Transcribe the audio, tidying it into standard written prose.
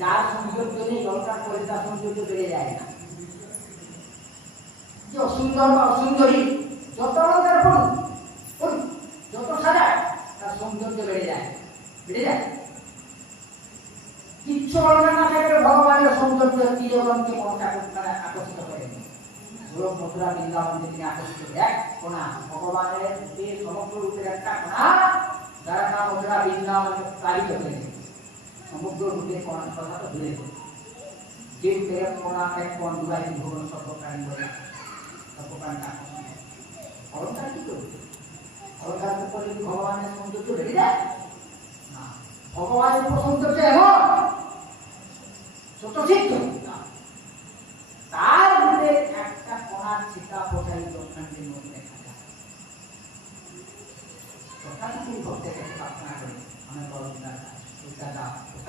যার সৌন্দর্য নেই অলঙ্কার করে তার সৌন্দর্য বেড়ে যায় না। যে অসুন্দর বা অসুন্দরী যত অলঙ্কার করুন যত সাজায় তার সৌন্দর্য বেড়ে যায় কিচ্ছু অলঙ্কার না থাকলে ভগবানের সৌন্দর্য তীরগণকে আকর্ষিত করেন। মথুরা বৃন্দাবনকে তিনি আকর্ষিত এক কোনা ভগবানের যে সমগ্র রূপের একটা কোনা যারা নাম মথুরা বৃন্দাবন প্লাবিত হয়েছে সমগ্র রূপের কোনার কথা তো ভুলে যে রূপের কোনা এক কোন দুলাই ভগবান সর্বপ্রাণী বলে সর্বপ্রাণী আকর্ষণ অলঙ্কার কি করবে? অলঙ্কার করলে কি ভগবানের সৌন্দর্য বেড়ে যায় না। ভগবানের সৌন্দর্য এমন সত্যসিদ্ধ